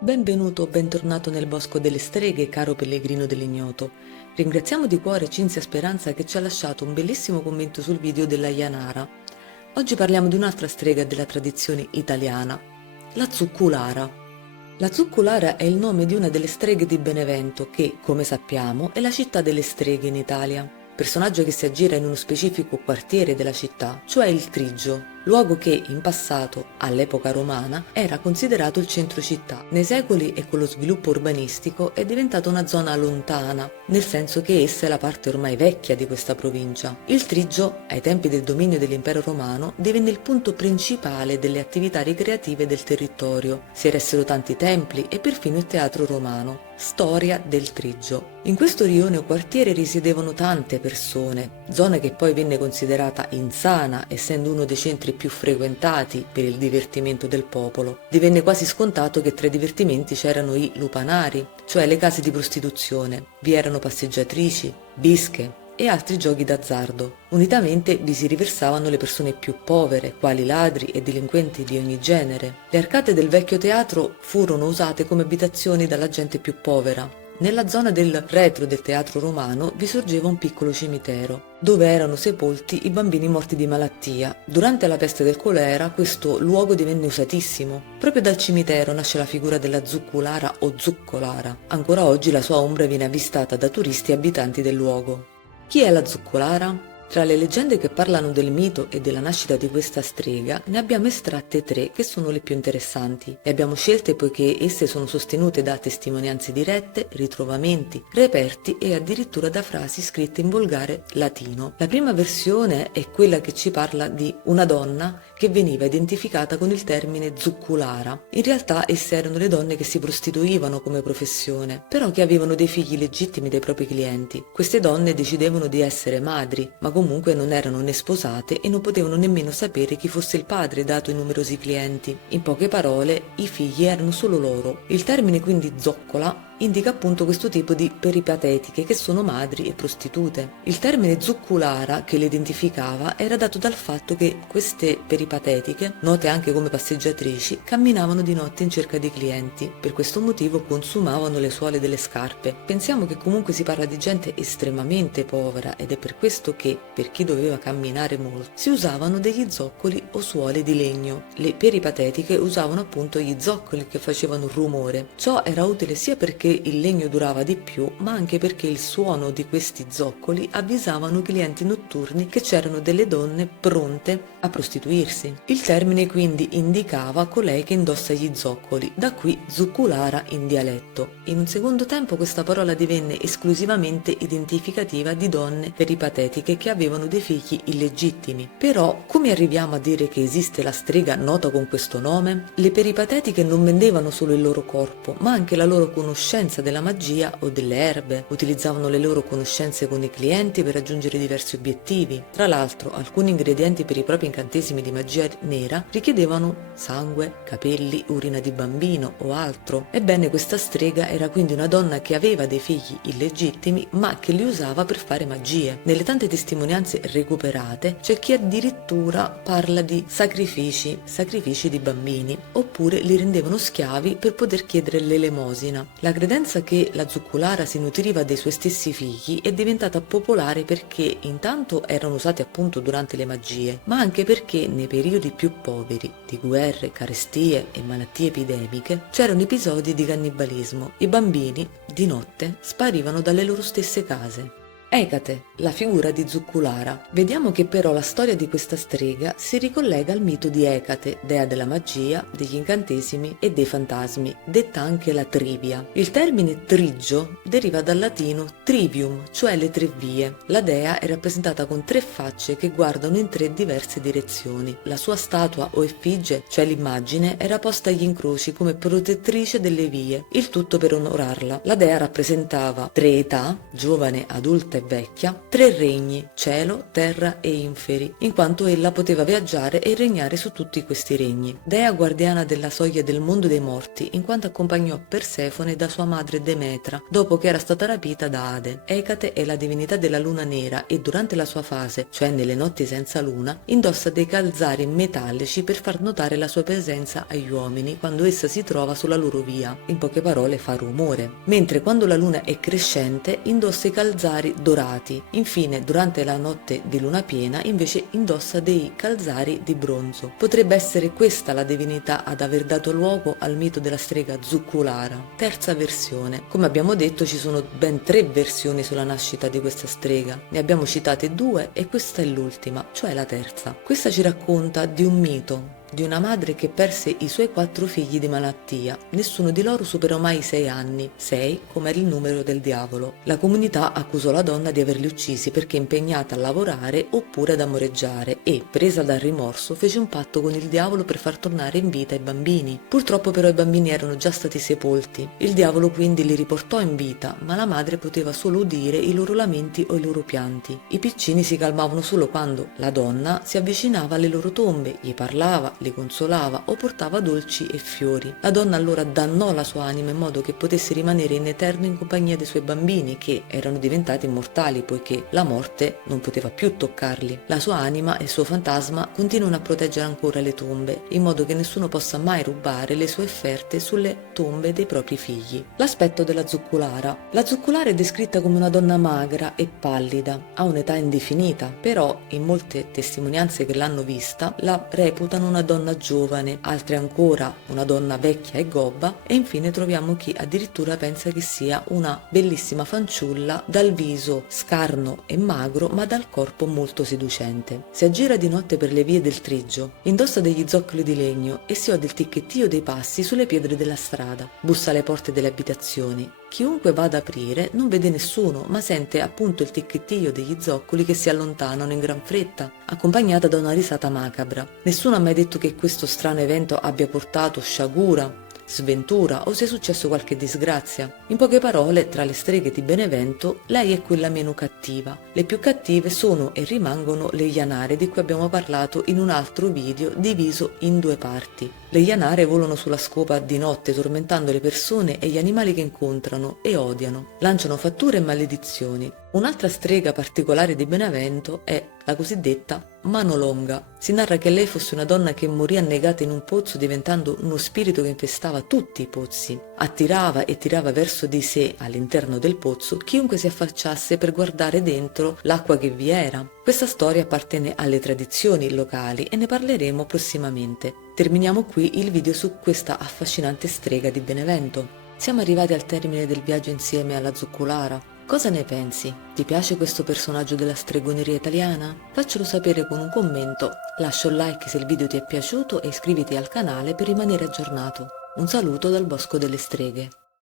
Benvenuto o bentornato nel Bosco delle Streghe, caro pellegrino dell'ignoto. Ringraziamo di cuore Cinzia Speranza che ci ha lasciato un bellissimo commento sul video della Janara. Oggi parliamo di un'altra strega della tradizione italiana, la Zucculara. La Zucculara è il nome di una delle streghe di Benevento che, come sappiamo, è la città delle streghe in Italia. Personaggio che si aggira in uno specifico quartiere della città, cioè il Trigio, luogo che in passato, all'epoca romana, era considerato il centro città. Nei secoli e con lo sviluppo urbanistico è diventata una zona lontana, nel senso che essa è la parte ormai vecchia di questa provincia. Il Trigio, ai tempi del dominio dell'impero romano, divenne il punto principale delle attività ricreative del territorio. Si eressero tanti templi e perfino il teatro romano. Storia del Trigio. In questo rione o quartiere risiedevano tante persone, zona che poi venne considerata insana, essendo uno dei centri più frequentati per il divertimento del popolo. Divenne quasi scontato che tra i divertimenti c'erano i lupanari, cioè le case di prostituzione. Vi erano passeggiatrici, bische e altri giochi d'azzardo. Unitamente vi si riversavano le persone più povere, quali ladri e delinquenti di ogni genere. Le arcate del vecchio teatro furono usate come abitazioni dalla gente più povera. Nella zona del retro del teatro romano vi sorgeva un piccolo cimitero, dove erano sepolti i bambini morti di malattia. Durante la peste del colera questo luogo divenne usatissimo. Proprio dal cimitero nasce la figura della Zucculara o Zuccolara. Ancora oggi la sua ombra viene avvistata da turisti e abitanti del luogo. Chi è la Zuccolara? Tra le leggende che parlano del mito e della nascita di questa strega, ne abbiamo estratte 3 che sono le più interessanti. Le abbiamo scelte poiché esse sono sostenute da testimonianze dirette, ritrovamenti, reperti e addirittura da frasi scritte in volgare latino. La prima versione è quella che ci parla di una donna che veniva identificata con il termine Zucculara. In realtà esse erano le donne che si prostituivano come professione, però che avevano dei figli legittimi dai propri clienti. Queste donne decidevano di essere madri, ma comunque non erano né sposate e non potevano nemmeno sapere chi fosse il padre dato i numerosi clienti. In poche parole, i figli erano solo loro. Il termine quindi zoccola indica appunto questo tipo di peripatetiche che sono madri e prostitute. Il termine zucculara che le identificava era dato dal fatto che queste peripatetiche, note anche come passeggiatrici, camminavano di notte in cerca di clienti. Per questo motivo consumavano le suole delle scarpe. Pensiamo che comunque si parla di gente estremamente povera ed è per questo che, per chi doveva camminare molto, si usavano degli zoccoli o suole di legno. Le peripatetiche usavano appunto gli zoccoli che facevano rumore. Ciò era utile sia perché il legno durava di più, ma anche perché il suono di questi zoccoli avvisavano i clienti notturni che c'erano delle donne pronte a prostituirsi. Il termine quindi indicava colei che indossa gli zoccoli, da qui zucculara in dialetto. In un secondo tempo questa parola divenne esclusivamente identificativa di donne peripatetiche che avevano dei figli illegittimi. Però come arriviamo a dire che esiste la strega nota con questo nome? Le peripatetiche non vendevano solo il loro corpo, ma anche la loro conoscenza della magia o delle erbe. Utilizzavano le loro conoscenze con i clienti per raggiungere diversi obiettivi. Tra l'altro, alcuni ingredienti per i propri incantesimi di magia nera richiedevano sangue, capelli, urina di bambino o altro. Ebbene, questa strega era quindi una donna che aveva dei figli illegittimi, ma che li usava per fare magie. Nelle tante testimonianze recuperate c'è chi addirittura parla di sacrifici di bambini, oppure li rendevano schiavi per poter chiedere l'elemosina. La credenza che la zucculara si nutriva dei suoi stessi figli è diventata popolare perché intanto erano usati appunto durante le magie, ma anche perché nei periodi più poveri, di guerre, carestie e malattie epidemiche, c'erano episodi di cannibalismo. I bambini, di notte, sparivano dalle loro stesse case. Ecate, la figura di Zucculara. Vediamo che però la storia di questa strega si ricollega al mito di Ecate, dea della magia, degli incantesimi e dei fantasmi, detta anche la trivia. Il termine trigio deriva dal latino trivium, cioè le 3 vie. La dea è rappresentata con 3 facce che guardano in 3 diverse direzioni. La sua statua o effigie, cioè l'immagine, era posta agli incroci come protettrice delle vie, il tutto per onorarla. La dea rappresentava 3 età, giovane, adulta e è vecchia, 3 regni, cielo, terra e inferi, in quanto ella poteva viaggiare e regnare su tutti questi regni. Dea guardiana della soglia del mondo dei morti, in quanto accompagnò Persefone da sua madre Demetra, dopo che era stata rapita da Ade. Ecate è la divinità della luna nera e durante la sua fase, cioè nelle notti senza luna, indossa dei calzari metallici per far notare la sua presenza agli uomini quando essa si trova sulla loro via, in poche parole fa rumore, mentre quando la luna è crescente indossa i calzari dorati. Infine, durante la notte di luna piena invece indossa dei calzari di bronzo. Potrebbe essere questa la divinità ad aver dato luogo al mito della strega Zucculara. Terza versione. Come abbiamo detto, ci sono ben 3 versioni sulla nascita di questa strega. Ne abbiamo citate 2 e questa è l'ultima, cioè la terza. Questa ci racconta di un mito, di una madre che perse i suoi 4 figli di malattia. Nessuno di loro superò mai i 6 anni, 6 come era il numero del diavolo. La comunità accusò la donna di averli uccisi perché impegnata a lavorare oppure ad amoreggiare e, presa dal rimorso, fece un patto con il diavolo per far tornare in vita i bambini. Purtroppo però i bambini erano già stati sepolti. Il diavolo quindi li riportò in vita, ma la madre poteva solo udire i loro lamenti o i loro pianti. I piccini si calmavano solo quando la donna si avvicinava alle loro tombe, gli parlava, li consolava o portava dolci e fiori. La donna allora dannò la sua anima in modo che potesse rimanere in eterno in compagnia dei suoi bambini, che erano diventati immortali poiché la morte non poteva più toccarli. La sua anima e il suo fantasma continuano a proteggere ancora le tombe, in modo che nessuno possa mai rubare le sue offerte sulle tombe dei propri figli. L'aspetto della Zucculara. La Zucculara è descritta come una donna magra e pallida, ha un'età indefinita, però in molte testimonianze che l'hanno vista la reputano una donna giovane, altre ancora una donna vecchia e gobba, e infine troviamo chi addirittura pensa che sia una bellissima fanciulla dal viso scarno e magro ma dal corpo molto seducente. Si aggira di notte per le vie del Trigio, indossa degli zoccoli di legno e si ode il ticchettio dei passi sulle pietre della strada. Bussa alle porte delle abitazioni. Chiunque va ad aprire non vede nessuno, ma sente appunto il ticchettio degli zoccoli che si allontanano in gran fretta, accompagnata da una risata macabra. Nessuno ha mai detto che questo strano evento abbia portato sciagura, sventura o sia successo qualche disgrazia. In poche parole, tra le streghe di Benevento, lei è quella meno cattiva. Le più cattive sono e rimangono le Ianare, di cui abbiamo parlato in un altro video diviso in 2 parti. Le Ianare volano sulla scopa di notte, tormentando le persone e gli animali che incontrano e odiano. Lanciano fatture e maledizioni. Un'altra strega particolare di Benevento è la cosiddetta Manolonga. Si narra che lei fosse una donna che morì annegata in un pozzo, diventando uno spirito che infestava tutti i pozzi. Attirava e tirava verso di sé, all'interno del pozzo, chiunque si affacciasse per guardare dentro l'acqua che vi era. Questa storia appartiene alle tradizioni locali e ne parleremo prossimamente. Terminiamo qui il video su questa affascinante strega di Benevento. Siamo arrivati al termine del viaggio insieme alla Zucculara. Cosa ne pensi? Ti piace questo personaggio della stregoneria italiana? Faccelo sapere con un commento, lascia un like se il video ti è piaciuto e iscriviti al canale per rimanere aggiornato. Un saluto dal Bosco delle Streghe.